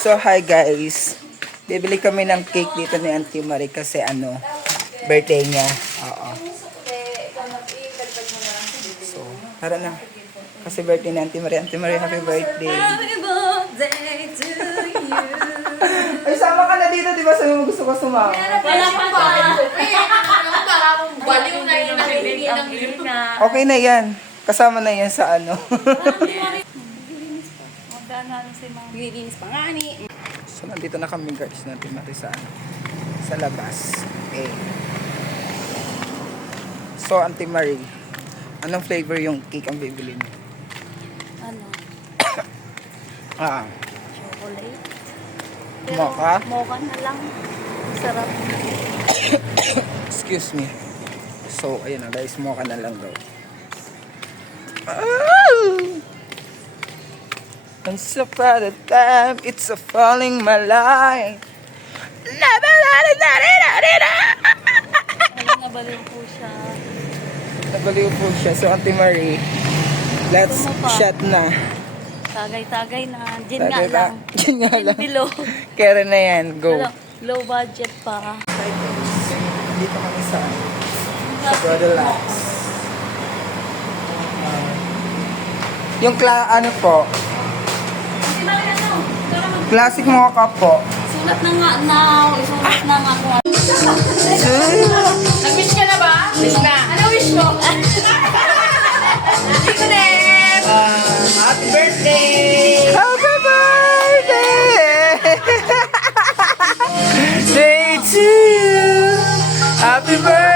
So, hi guys. Bibili kami ng cake dito ni Auntie Marie kasi birthday niya. Oo. So, tara na. Kasi birthday ni Auntie Marie. Auntie Marie, happy birthday. Happy birthday to you. Ay, sama ka na dito. Di ba sabi mo gusto ko sumama? Wala pa ba? Baliw na yun ang Okay na yan. Kasama na yan sa Maglilinis pa nga ni. So, nandito na kami guys. Natin natin sa labas. Okay. So, Auntie Marie, anong flavor yung cake ang bibili niyo? Chocolate. Mocha? Mocha na lang. Sarap. Excuse me. So, ayun na guys. Mocha na lang daw. Once upon a time, it's a falling my life. Nabaliw po siya. Nabaliw po siya. So, Auntie Marie, let's shot na. Tagay-tagay na. Gin nga lang. Gin nga lang. Below. Kera na yan. Go. Low budget pa. Dito kami sa Brother Lax. Yung po, classic mocha po. Sulat na nga now. Isulat na nga kung ano. Nag-wish ka na ba? Wish na. Ano wish mo? Hindi ko na. Happy birthday! Happy birthday! Day to you! Happy birthday!